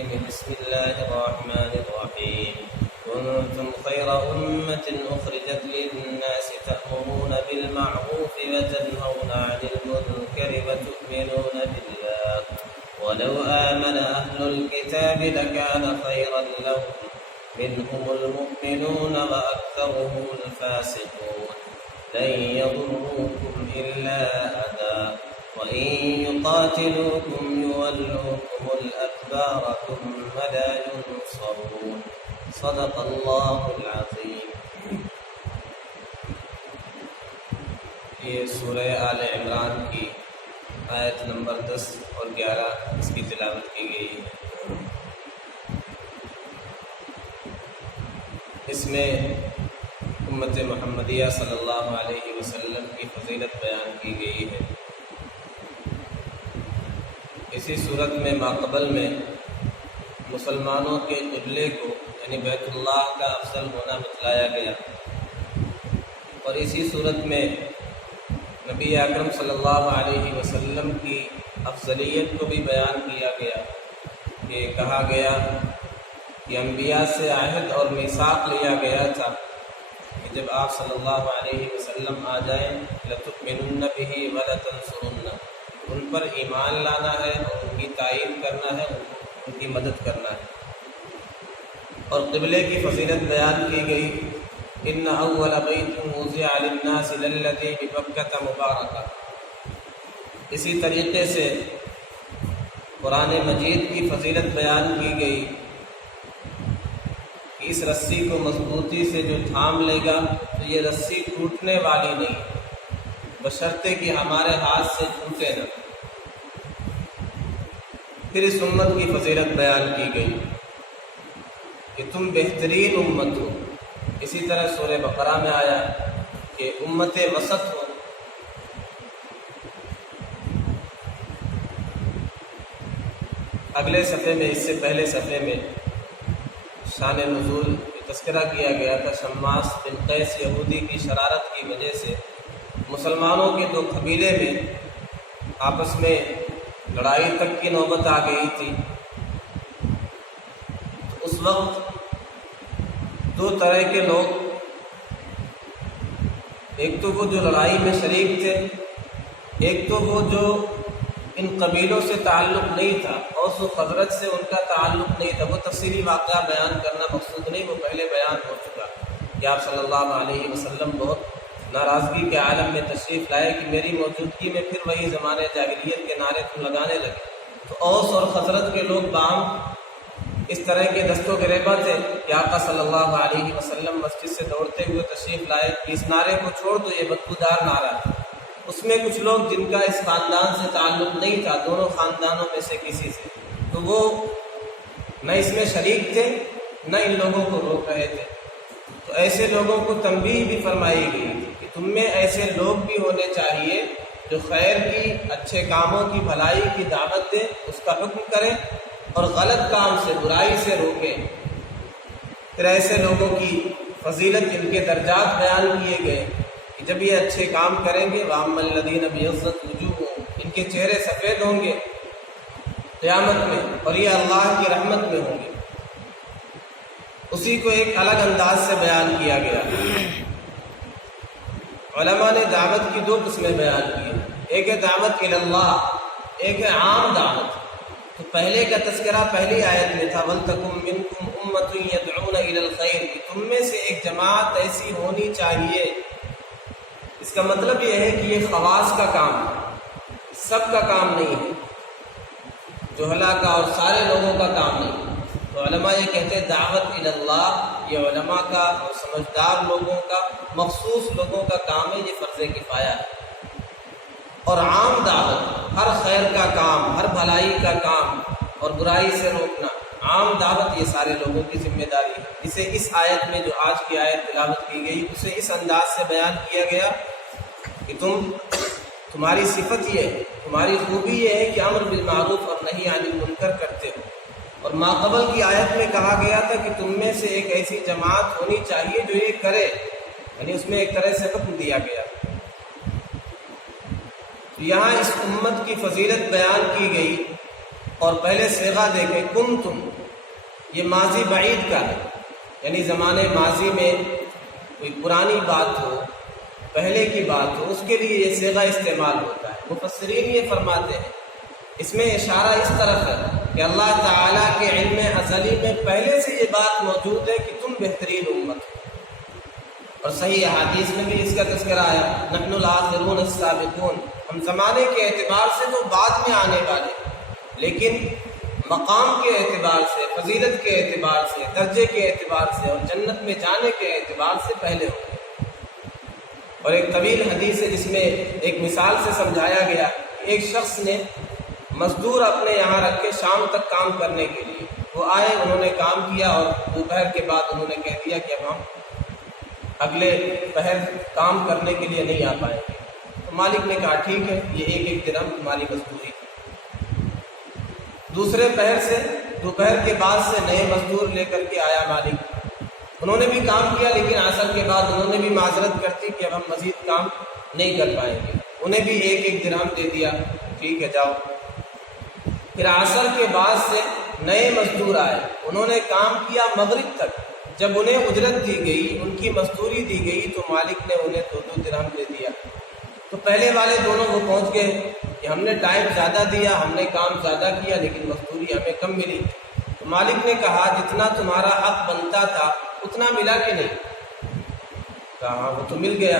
الرجيم بسم الله الرحمن الرحيم كنتم خير أمة أخرجت للناس تأمرون بالمعروف وتنهون عن المنكر وتؤمنون بالله ولو آمن أهل الكتاب لكان خيرا لهم منهم المؤمنون وأكثرهم الفاسقون لن يضروكم إلا أذى وإن يقاتلوكم يولوكم الأدبار ثم لا ينصرون صدق الله العظيم۔ یہ سورہ آل عمران کی آیت نمبر 10 اور 11 اس کی تلاوت کی گئی ہے۔ اس میں امت محمدیہ صلی اللہ علیہ وسلم کی فضیلت بیان کی گئی ہے۔ اسی صورت میں ماقبل میں مسلمانوں کے قبلے کو یعنی بیت اللہ کا افضل ہونا بتلایا گیا، اور اسی صورت میں نبی اکرم صلی اللہ علیہ وسلم کی افضلیت کو بھی بیان کیا گیا کہ کہا گیا کہ انبیاء سے عہد اور میثاق لیا گیا تھا کہ جب آپ صلی اللہ علیہ وسلم آ جائیں لَتُؤْمِنُنَّ بِهِ وَلَتَنْصُرُنَّ، ان پر ایمان لانا ہے اور ان کی تائید کرنا ہے، ان کی مدد کرنا ہے۔ اور قبلے کی فضیلت بیان کی گئی، ان اول بیت وضع للناس للذی ببکۃ مبارکہ۔ اسی طریقے سے قرآن مجید کی فضیلت بیان کی گئی کہ اس رسی کو مضبوطی سے جو تھام لے گا تو یہ رسی ٹوٹنے والی نہیں، بشرطے کہ ہمارے ہاتھ سے چھوٹے نہ۔ پھر اس امت کی فضیلت بیان کی گئی کہ تم بہترین امت ہو۔ اسی طرح سورہ بقرہ میں آیا کہ امت وسط ہو۔ اگلے صفحے میں، اس سے پہلے صفحے میں شان نزول کا تذکرہ کیا گیا تھا۔ شماس بن قیس یہودی کی شرارت کی وجہ سے مسلمانوں کے دو قبیلے میں آپس میں لڑائی تک کی نوبت آ گئی تھی۔ اس وقت دو طرح کے لوگ، ایک تو وہ جو لڑائی میں شریک تھے، ایک تو وہ جو ان قبیلوں سے تعلق نہیں تھا، اوس و خزرج سے ان کا تعلق نہیں تھا۔ وہ تفصیلی واقعہ بیان کرنا مقصود نہیں، وہ پہلے بیان ہو چکا کہ آپ صلی اللہ علیہ وسلم بہت ناراضگی کے عالم میں تشریف لائے کہ میری موجودگی میں پھر وہی زمانے جاہلیت کے نعرے تم لگانے لگے۔ تو اوس اور خزرج کے لوگ باہم اس طرح کے دست و گریباں تھے کہ آقا صلی اللہ علیہ وسلم مسجد سے دوڑتے ہوئے تشریف لائے کہ اس نعرے کو چھوڑ دو، یہ بدبودار نعرہ ہے۔ اس میں کچھ لوگ جن کا اس خاندان سے تعلق نہیں تھا، دونوں خاندانوں میں سے کسی سے، تو وہ نہ اس میں شریک تھے نہ ان لوگوں کو روک رہے تھے۔ تو ایسے لوگوں کو تنبیہ بھی فرمائی گئی کہ تم میں ایسے لوگ بھی ہونے چاہیے جو خیر کی، اچھے کاموں کی، بھلائی کی دعوت دیں، اس کا حکم کریں اور غلط کام سے، برائی سے روکیں۔ پھر ایسے لوگوں کی فضیلت، ان کے درجات بیان کیے گئے کہ جب یہ اچھے کام کریں گے وَأَمَّا الَّذِينَ بِيَضَّتْ وُجُوهُهُمْ، ان کے چہرے سفید ہوں گے قیامت میں، اور یہ اللہ کی رحمت میں ہوں گے۔ اسی کو ایک الگ انداز سے بیان کیا گیا۔ علماء نے دعوت کی دو قسمیں بیان کی، ایک ہے دعوت الی اللہ، ایک ہے عام دعوت۔ تو پہلے کا تذکرہ پہلی آیت میں تھا وَلْتَكُمْ مِنْكُمْ أُمَّةٌ يَدْعُونَ إِلَى الْخَيْرِ، کہ تم میں سے ایک جماعت ایسی ہونی چاہیے۔ اس کا مطلب یہ ہے کہ یہ خواص کا کام ہے، سب کا کام نہیں ہے، جہلا کا اور سارے لوگوں کا کام نہیں ہے۔ تو علماء یہ کہتے ہیں دعوت الی اللہ یہ علماء کا اور سمجھدار لوگوں کا، مخصوص لوگوں کا کام ہے، یہ فرض کفایہ ہے۔ اور عام دعوت، ہر خیر کا کام، ہر بھلائی کا کام اور برائی سے روکنا، عام دعوت یہ سارے لوگوں کی ذمہ داری ہے۔ اسے اس آیت میں جو آج کی آیت تلاوت کی گئی اسے اس انداز سے بیان کیا گیا کہ تمہاری صفت یہ ہے، تمہاری خوبی یہ ہے کہ امر بالمعروف اور نہی عن المنکر کرتے ہو۔ اور ماقبل کی آیت میں کہا گیا تھا کہ تم میں سے ایک ایسی جماعت ہونی چاہیے جو یہ کرے، یعنی اس میں ایک طرح سے حکم دیا گیا۔ یہاں اس امت کی فضیلت بیان کی گئی اور پہلے صیغہ دیکھیں کنتم، یہ ماضی بعید کا ہے، یعنی زمانے ماضی میں کوئی پرانی بات ہو، پہلے کی بات ہو، اس کے لیے یہ صیغہ استعمال ہوتا ہے۔ مفسرین یہ فرماتے ہیں اس میں اشارہ اس طرف ہے کہ اللہ تعالیٰ کے علم ازلی میں پہلے سے یہ بات موجود ہے کہ تم بہترین امت ہو، اور صحیح احادیث میں بھی اس کا تذکرہ آیا، نحن الآخرون السابقون، ہم زمانے کے اعتبار سے تو بعد میں آنے والے، لیکن مقام کے اعتبار سے، فضیلت کے اعتبار سے، درجے کے اعتبار سے اور جنت میں جانے کے اعتبار سے پہلے ہو گئے۔ اور ایک طویل حدیث ہے جس میں ایک مثال سے سمجھایا گیا، ایک شخص نے مزدور اپنے یہاں رکھے شام تک کام کرنے کے لیے، وہ آئے، انہوں نے کام کیا اور دوپہر کے بعد انہوں نے کہہ دیا کہ اب ہم اگلے پہر کام کرنے کے لیے نہیں آ پائیں گے۔ تو مالک نے کہا ٹھیک ہے، یہ ایک ایک درہم تمہاری مزدوری۔ دوسرے پہر سے، دوپہر کے بعد سے نئے مزدور لے کر کے آیا مالک، انہوں نے بھی کام کیا، لیکن عصر کے بعد انہوں نے بھی معذرت کرتی کہ اب ہم مزید کام نہیں کر پائیں گے، انہیں بھی ایک ایک درہم دے دیا، ٹھیک ہے جاؤ۔ پھر عصر کے بعد سے نئے مزدور آئے، انہوں نے کام کیا مغرب تک، جب انہیں اجرت دی گئی، ان کی مزدوری دی گئی، تو مالک نے انہیں 2 درہم دے دیا۔ تو پہلے والے دونوں وہ پہنچ گئے کہ ہم نے ٹائم زیادہ دیا، ہم نے کام زیادہ کیا، لیکن مزدوری ہمیں کم ملی۔ تو مالک نے کہا جتنا تمہارا حق بنتا تھا اتنا ملا کہ نہیں؟ کہا ہاں وہ تو مل گیا۔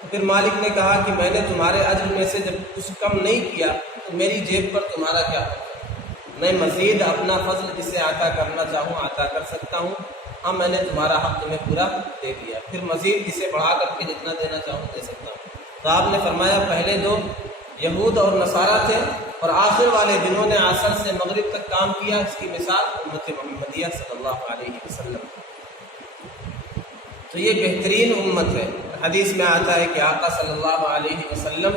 تو پھر مالک نے کہا کہ میں نے تمہارے اجر میں سے جب کچھ کم نہیں کیا تو میری جیب پر تمہارا کیا حق؟ میں مزید اپنا فضل جسے عطا کرنا چاہوں عطا کر سکتا ہوں، ہاں میں نے تمہارا حق تمہیں پورا دے دیا، پھر مزید اسے بڑھا کر کے جتنا دینا چاہوں دے سکتا ہوں۔ تو آپ نے فرمایا پہلے 2 یہود اور نصارہ تھے، اور آخر والے جنہوں نے عصر سے مغرب تک کام کیا، اس کی مثال امت محمدیہ صلی اللہ علیہ وسلم۔ تو یہ بہترین امت ہے۔ حدیث میں آتا ہے کہ آقا صلی اللہ علیہ وسلم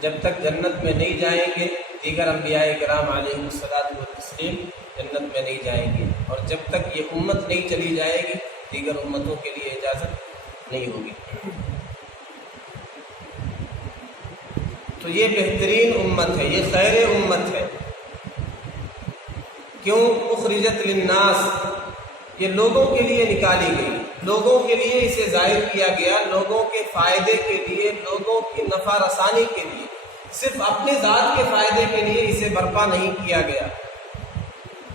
جب تک جنت میں نہیں جائیں گے، دیگر انبیاء کرام علیہ الصلوۃ والتسلیم جنت میں نہیں جائیں گے، اور جب تک یہ امت نہیں چلی جائے گی دیگر امتوں کے لیے اجازت نہیں ہوگی۔ تو یہ بہترین امت ہے، یہ خیر امت ہے۔ کیوں؟ اخرجت للناس، یہ لوگوں کے لیے نکالی گئی، لوگوں کے لیے اسے ظاہر کیا گیا، لوگوں کے فائدے کے لیے، لوگوں کی نفع رسانی کے لیے، صرف اپنے ذات کے فائدے کے لیے اسے برپا نہیں کیا گیا۔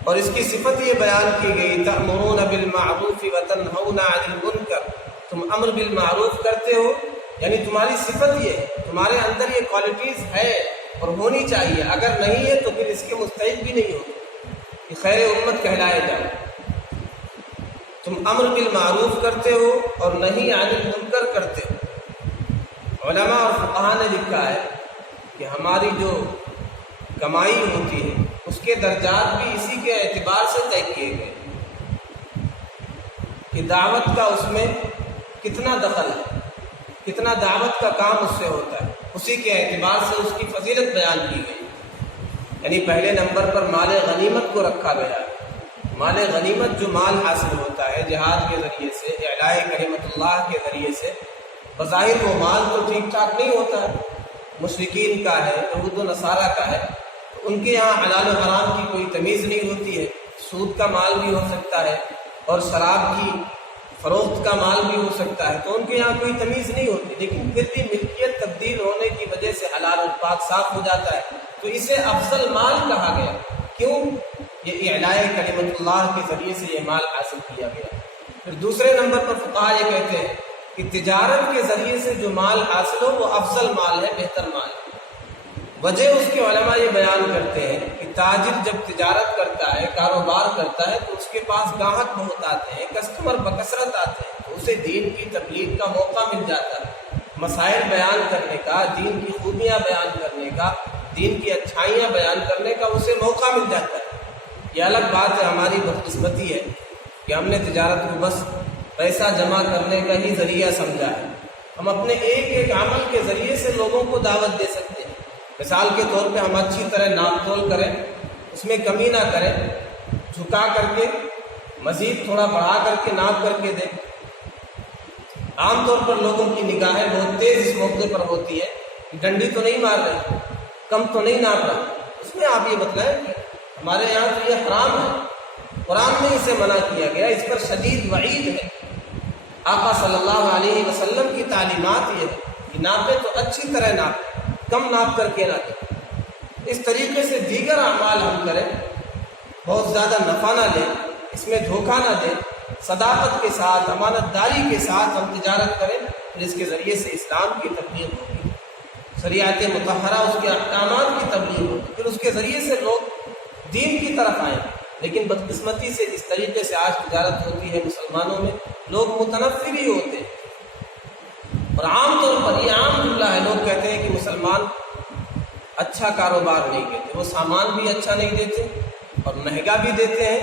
اور اس کی صفت یہ بیان کی گئی، تأمرون بالمعروف وتنہون عن المنکر، تم امر بالمعروف کرتے ہو، یعنی تمہاری صفت یہ ہے، تمہارے اندر یہ کوالٹیز ہے اور ہونی چاہیے، اگر نہیں ہے تو پھر اس کے مستحق بھی نہیں ہوتے کہ خیر امت کہلائے جائے۔ تم امر بالمعروف کرتے ہو اور نہیں عن المنکر کرتے ہو۔ علماء اور فقہاء نے لکھا ہے کہ ہماری جو کمائی ہوتی ہے اس کے درجات بھی اسی کے اعتبار سے طے کیے گئے کہ دعوت کا اس میں کتنا دخل ہے، کتنا دعوت کا کام اس سے ہوتا ہے، اسی کے اعتبار سے اس کی فضیلت بیان کی گئی۔ یعنی پہلے نمبر پر مال غنیمت کو رکھا گیا۔ مال غنیمت جو مال حاصل ہوتا ہے جہاد کے ذریعے سے، اعلاء کلمت اللہ کے ذریعے سے، بظاہر وہ مال تو ٹھیک ٹھاک نہیں ہوتا ہے، مشرکین کا ہے، یہود و نصارہ کا ہے، ان کے یہاں حلال و حرام کی کوئی تمیز نہیں ہوتی ہے، سود کا مال بھی ہو سکتا ہے اور شراب کی فروخت کا مال بھی ہو سکتا ہے، تو ان کے یہاں کوئی تمیز نہیں ہوتی، لیکن پھر بھی ملکیت تبدیل ہونے کی وجہ سے حلال اور پاک صاف ہو جاتا ہے، تو اسے افضل مال کہا گیا۔ کیوں؟ یہ اعلاء کلمت اللہ کے ذریعے سے یہ مال حاصل کیا گیا۔ پھر دوسرے نمبر پر فقہاء یہ کہتے ہیں کہ تجارت کے ذریعے سے جو مال حاصل ہو وہ افضل مال ہے، بہتر مال ہے۔ وجہ اس کے علماء یہ بیان کرتے ہیں کہ تاجر جب تجارت کرتا ہے، کاروبار کرتا ہے، تو اس کے پاس گاہک بہت آتے ہیں، کسٹمر بکثرت آتے ہیں، تو اسے دین کی تبلیغ کا موقع مل جاتا ہے، مسائل بیان کرنے کا، دین کی خوبیاں بیان کرنے کا، دین کی اچھائیاں بیان کرنے کا اسے موقع مل جاتا ہے۔ یہ الگ بات ہے، ہماری بدقسمتی ہے کہ ہم نے تجارت کو بس پیسہ جمع کرنے کا ہی ذریعہ سمجھا ہے۔ ہم اپنے ایک ایک عمل کے ذریعے سے لوگوں کو دعوت دے سکتے ہیں۔ مثال کے طور پہ ہم اچھی طرح ناپ تول کریں، اس میں کمی نہ کریں، جھکا کر کے مزید تھوڑا بڑھا کر کے ناپ کر کے دیں۔ عام طور پر لوگوں کی نگاہیں بہت تیز اس موقع پر ہوتی ہے کہ ڈنڈی تو نہیں مار رہے، کم تو نہیں ناپ رہا، اس میں آپ یہ بتلائیں کہ ہمارے یہاں تو یہ حرام ہے، قرآن میں اسے منع کیا گیا، اس پر شدید وعید ہے۔ آقا صلی اللہ علیہ وسلم کی تعلیمات یہ ہے کہ ناپے تو اچھی طرح ناپے، کم ناپ کر کے نہ کریں۔ اس طریقے سے دیگر اعمال ہم کریں، بہت زیادہ نفع نہ لیں، اس میں دھوکہ نہ دیں، صداقت کے ساتھ، امانت داری کے ساتھ ہم تجارت کریں، پھر اس کے ذریعے سے اسلام کی تبلیغ ہوگی، شریعت مطہرہ اس کے احکامات کی تبلیغ ہوگی، پھر اس کے ذریعے سے لوگ دین کی طرف آئیں۔ لیکن بدقسمتی سے جس طریقے سے آج تجارت ہوتی ہے مسلمانوں میں، لوگ متنفر ہی ہوتے ہیں، اور عام طور پر یہ عام جملہ ہے، لوگ کہتے ہیں کہ مسلمان اچھا کاروبار نہیں کرتے، وہ سامان بھی اچھا نہیں دیتے اور مہنگا بھی دیتے ہیں،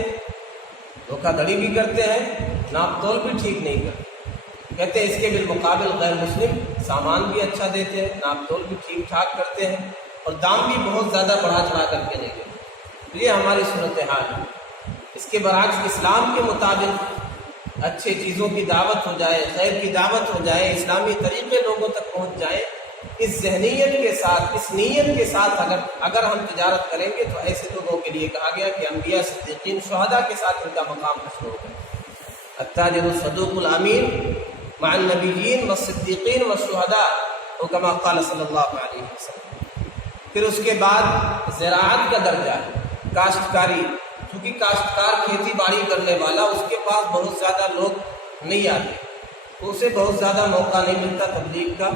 دھوکہ دھڑی بھی کرتے ہیں، ناپ تول بھی ٹھیک نہیں کرتے۔ کہتے ہیں اس کے بالمقابل غیر مسلم سامان بھی اچھا دیتے ہیں، ناپ تول بھی ٹھیک ٹھاک کرتے ہیں، اور دام بھی بہت زیادہ بڑھا چڑھا کر کے نہیں دیتے۔ یہ ہماری صورتحال ہے۔ اس کے برعکس اسلام کے مطابق اچھے چیزوں کی دعوت ہو جائے، خیر کی دعوت ہو جائے، اسلامی طریقے لوگوں تک پہنچ جائے، اس ذہنیت کے ساتھ، اس نیت کے ساتھ اگر ہم تجارت کریں گے تو ایسے لوگوں کے لیے کہا گیا کہ انبیاء، صدیقین، شہداء کے ساتھ ان کا مقام حاصل ہوگا۔ التاجر الصدوق الامین مع النبیین والصدیقین والشہداء، وہ کما قال صلی اللہ علیہ وسلم۔ پھر اس کے بعد زراعت کا درجہ ہے، کاشتکاری، کیونکہ کاشتکار کھیتی باڑی کرنے والا، اس کے پاس بہت زیادہ لوگ نہیں آتے، تو اسے بہت زیادہ موقع نہیں ملتا تبلیغ کا،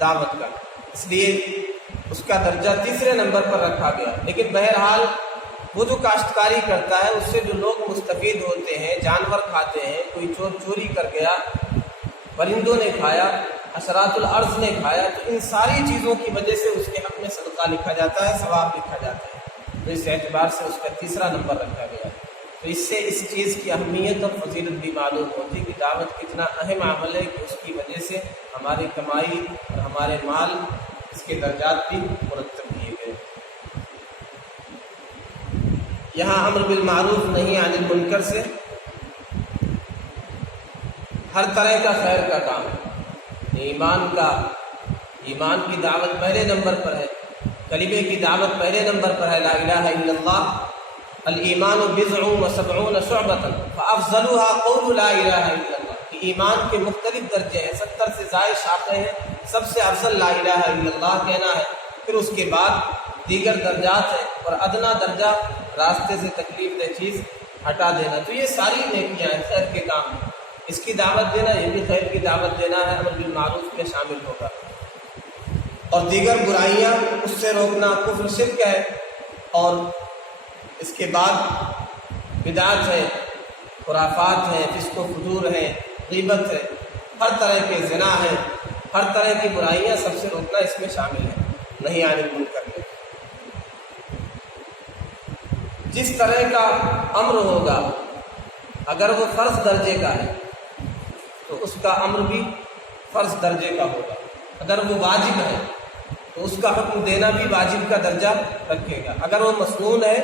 دعوت کا، اس لیے اس کا درجہ تیسرے نمبر پر رکھا گیا۔ لیکن بہرحال وہ جو کاشتکاری کرتا ہے، اس سے جو لوگ مستفید ہوتے ہیں، جانور کھاتے ہیں، کوئی چوری کر گیا، پرندوں نے کھایا، حشرات الارض نے کھایا، تو ان ساری چیزوں کی وجہ سے اس کے حق میں صدقہ لکھا جاتا ہے، ثواب لکھا جاتا ہے، تو اس اعتبار سے اس کا تیسرا نمبر رکھا گیا۔ تو اس سے اس چیز کی اہمیت اور فضیلت بھی معلوم ہوتی کہ دعوت کتنا اہم عمل ہے، کہ اس کی وجہ سے ہماری کمائی اور ہمارے مال، اس کے درجات بھی مرتب کیے گئے۔ یہاں امر بالمعروف نہی عن المنکر سے ہر طرح کا خیر کا کام ہے، ایمان کی دعوت پہلے نمبر پر ہے، کلمے کی دعوت پہلے نمبر پر ہے، لا الہ الا اللہ، الایمان بضع وسبعون شعبۃ فافضلها قول لا الہ الا اللہ، کہ ایمان کے مختلف درجے ہیں، 70 سے زائد شاخیں ہیں، سب سے افضل لا الہ الا اللہ کہنا ہے، پھر اس کے بعد دیگر درجات ہیں، اور ادنا درجہ راستے سے تکلیف دہ چیز ہٹا دینا۔ تو یہ ساری نیکیاں ہیں، خیر کے کام ہیں، اس کی دعوت دینا، یہ بھی خیر کی دعوت دینا ہے، امر بالمعروف میں شامل ہوگا، اور دیگر برائیاں اس سے روکنا، کفر شرک ہے، اور اس کے بعد بدعت ہے، خرافات ہیں، فسق و فجور ہے، غیبت ہے، ہر طرح کے زنا ہے، ہر طرح کی برائیاں سب سے روکنا اس میں شامل ہے، نہی عن المنکر میں۔ جس طرح کا امر ہوگا، اگر وہ فرض درجے کا ہے تو اس کا امر بھی فرض درجے کا ہوگا، اگر وہ واجب ہے تو اس کا حکم دینا بھی واجب کا درجہ رکھے گا، اگر وہ مسنون ہے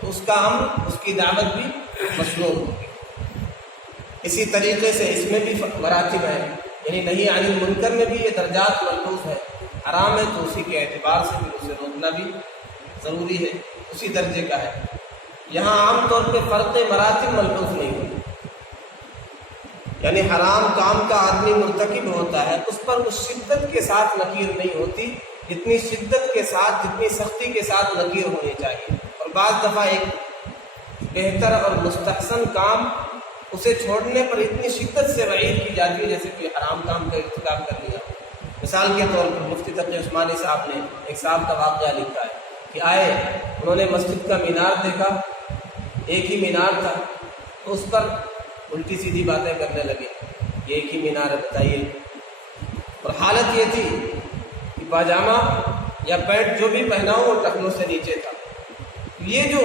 تو اس کا امر، اس کی دعوت بھی مسنون ہوگی۔ اسی طریقے سے اس میں بھی مراتب ہیں، یعنی نہی عن المنکر میں بھی یہ درجات ملحوظ ہے، حرام ہے تو اسی کے اعتبار سے بھی اسے روکنا بھی ضروری ہے، اسی درجے کا ہے۔ یہاں عام طور پہ فرق مراتب ملحوظ نہیں ہوتی، یعنی حرام کام کا آدمی مرتکب ہوتا ہے، اس پر اس شدت کے ساتھ نکیر نہیں ہوتی جتنی شدت کے ساتھ، جتنی سختی کے ساتھ نکیر ہونی چاہیے، اور بعض دفعہ ایک بہتر اور مستحسن کام، اسے چھوڑنے پر اتنی شدت سے وعید کی جاتی ہے جیسے کہ حرام کام کا ارتکاب کر لیا۔ مثال کے طور پر مفتی تقی عثمانی صاحب نے ایک صاحب کا واقعہ لکھا ہے کہ آئے، انہوں نے مسجد کا مینار دیکھا، ایک ہی مینار تھا، تو اس پر الٹی سیدھی باتیں کرنے لگے، یہ ایک ہی مینار ہے بتائیے، اور حالت یہ تھی کہ پاجامہ یا پینٹ جو بھی پہنا ہو وہ ٹخنوں سے نیچے تھا۔ یہ جو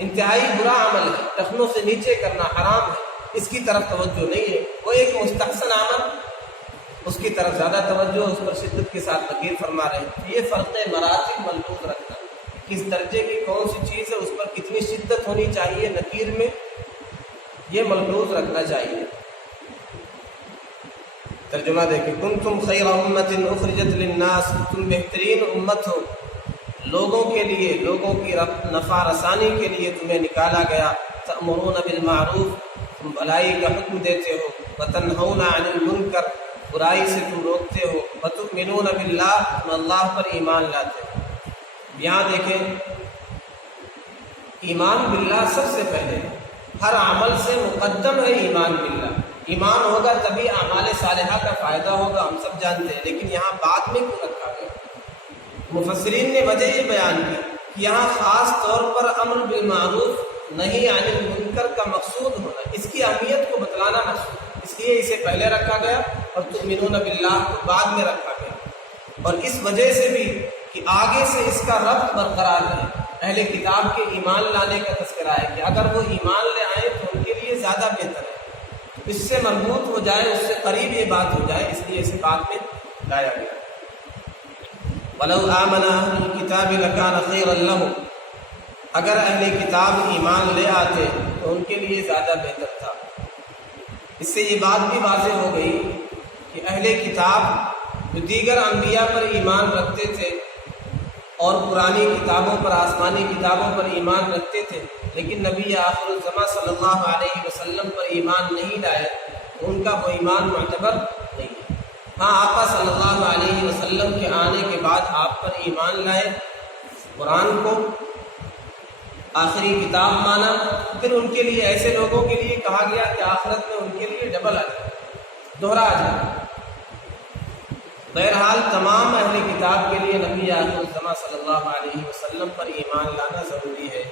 انتہائی برا عمل ہے، ٹخنوں سے نیچے کرنا حرام ہے، اس کی طرف توجہ نہیں ہے، وہ ایک مستحسن عمل، اس کی طرف زیادہ توجہ، اس پر شدت کے ساتھ نکیر فرما رہے ہیں۔ یہ فرق مراتب ملحوظ رکھنا، کس درجے کی کون سی چیز ہے، اس پر کتنی شدت ہونی چاہیے نکیر میں، یہ ملحوظ رکھنا چاہیے۔ ترجمہ دیکھیں، کنتم خیر امت اخرجت للناس، تم بہترین امت ہو لوگوں کے لیے، لوگوں کی نفع رسانی کے لیے تمہیں نکالا گیا۔ تأمرون بالمعروف، تم بھلائی کا حکم دیتے ہو، وتنہون عن المنکر، برائی سے تم روکتے ہو، وتؤمنون باللہ، تم اللہ پر ایمان لاتے ہو۔ یہاں دیکھیں، ایمان باللہ سب سے پہلے، ہر عمل سے مقدم ہے ایمان باللہ۔ ایمان ہوگا تبھی اعمال صالحہ کا فائدہ ہوگا، ہم سب جانتے ہیں، لیکن یہاں بعد میں کیوں رکھا گیا؟ مفسرین نے وجہ یہ بیان کی کہ یہاں خاص طور پر امر بالمعروف نہی عن المنکر کا مقصود ہونا، اس کی اہمیت کو بتلانا مقصود، اس لیے اسے پہلے رکھا گیا اور تؤمنون باللہ کو بعد میں رکھا گیا۔ اور اس وجہ سے بھی کہ آگے سے اس کا ربط برقرار ہے، اہل کتاب کے ایمان لانے کا تذکرہ ہے کہ اگر وہ ایمان لے آئیں تو ان کے لیے زیادہ بہتر ہے، اس سے مربوط ہو جائے، اس سے قریب یہ بات ہو جائے، اس لیے اسے بعد میں لایا گیا۔ وَلَوْ آمَنَ أَهْلُ الْكِتَابِ لَكَانَ خَيْرًا لَهُمْ، اگر اہل کتاب ایمان لے آتے تو ان کے لیے زیادہ بہتر تھا۔ اس سے یہ بات بھی واضح ہو گئی کہ اہل کتاب جو دیگر انبیاء پر ایمان رکھتے تھے اور پرانی کتابوں پر، آسمانی کتابوں پر ایمان رکھتے تھے، لیکن نبی آخر الزماں صلی اللہ علیہ وسلم پر ایمان نہیں لائے، ان کا وہ ایمان معتبر نہیں ہے۔ ہاں، آقا صلی اللہ علیہ وسلم کے آنے کے بعد آپ پر ایمان لائے، قرآن کو آخری کتاب مانا، پھر ان کے لیے، ایسے لوگوں کے لیے کہا گیا کہ آخرت میں ان کے لیے ڈبل اجر، دوہرا اجر۔ بہرحال تمام اہل کتاب کے لیے نبی آخر الزماں صلی اللہ علیہ وسلم پر ایمان لانا ضروری ہے۔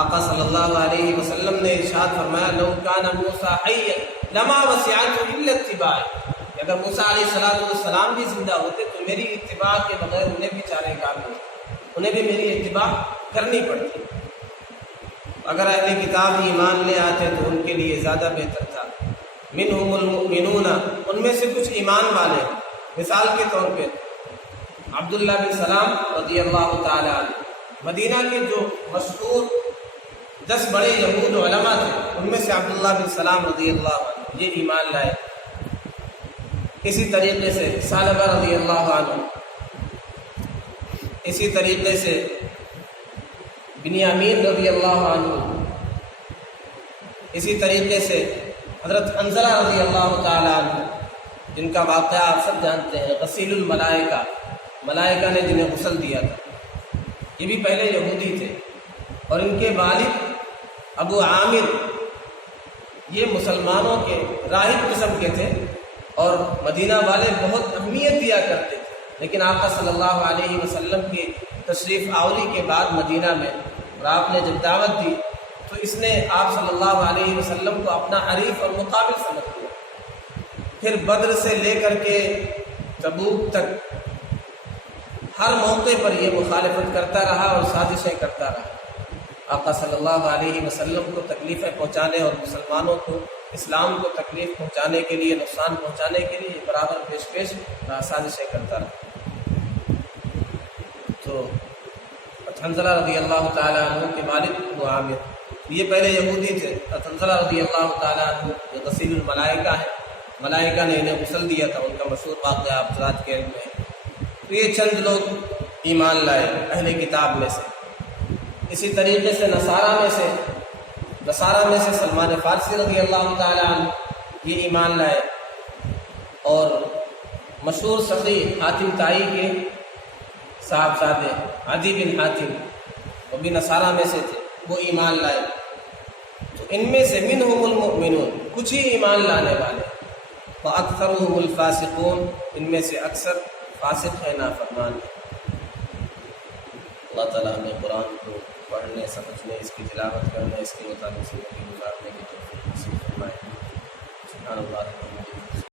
آقا صلی اللہ علیہ وسلم نے ارشاد فرمایا، لو کان موسیٰ حیا لما وسعته الا اتباعی، اگر موسیٰ علیہ السلام بھی زندہ ہوتے تو میری اتباع کے بغیر انہیں بھی چارے کار ہوتے، انہیں بھی میری اتباع کرنی پڑتی۔ اگر اہل کتاب ایمان لے آتے تو ان کے لیے زیادہ بہتر تھا۔ منہم المؤمنون، ان میں سے کچھ ایمان والے، مثال کے طور پہ عبداللہ بن سلام رضی اللہ تعالی عنہ، مدینہ کے جو مشہور 10 بڑے یہود علماء تھے، ان میں سے عبداللہ بن سلام رضی اللہ عنہ یہ ایمان لائے۔ اسی طریقے سے ثعلبہ رضی اللہ عنہ، اسی طریقے سے بنیامین رضی اللہ عنہ، اسی طریقے سے حضرت حنظلہ رضی اللہ تعالی عنہ، جن کا واقعہ آپ سب جانتے ہیں، غسیل الملائکہ، ملائکہ نے جنہیں غسل دیا تھا، یہ بھی پہلے یہودی تھے، اور ان کے والد ابو عامر یہ مسلمانوں کے راہب قسم کے تھے، اور مدینہ والے بہت اہمیت دیا کرتے تھے، لیکن آقا صلی اللہ علیہ وسلم کی تشریف آوری کے بعد مدینہ میں، اور آپ نے جب دعوت دی تو اس نے آپ صلی اللہ علیہ وسلم کو اپنا حریف اور مقابل سمجھ لیا۔ پھر بدر سے لے کر کے تبوک تک ہر موقع پر یہ مخالفت کرتا رہا اور سازشیں کرتا رہا۔ آقا صلی اللہ علیہ وسلم کو تکلیفیں پہنچانے اور مسلمانوں کو، اسلام کو تکلیف پہنچانے کے لیے، نقصان پہنچانے کے لیے برابر پیش سازشیں کرتا رہا۔ تو حنظلہ رضی اللہ تعالیٰ عنہ کے والد ابو عامر یہ پہلے یہودی تھے۔ حنظلہ رضی اللہ تعالیٰ عنہ جو غسیل الملائکہ ہیں، ملائکہ نے انہیں غسل دیا تھا، ان کا مشہور واقعہ آپ حضرات کے علم میں ہے۔ تو یہ چند لوگ ایمان لائے اہل کتاب میں سے۔ اسی طریقے سے نصارہ میں سے سلمان فارسی رضی اللہ تعالیٰ عنہ یہ ایمان لائے، اور مشہور سخی حاتم طائی کے صاحبزادے عدی بن حاتم، وہ بھی نصارہ میں سے تھے، وہ ایمان لائے۔ تو ان میں سے منہم المؤمنون، کچھ ہی ایمان لانے والے، وَأَكْثَرُهُمُ الْفَاسِقُونَ، ان میں سے اکثر فاسق ہے، نافرمان ہے۔ اللہ تعالیٰ نے قرآن کو پڑھنے، سمجھنے، اس کی تلاوت کرنے، اس کے مطابق زندگی گزارنے کی توفیق نصیب فرمائے۔ سبحان اللہ۔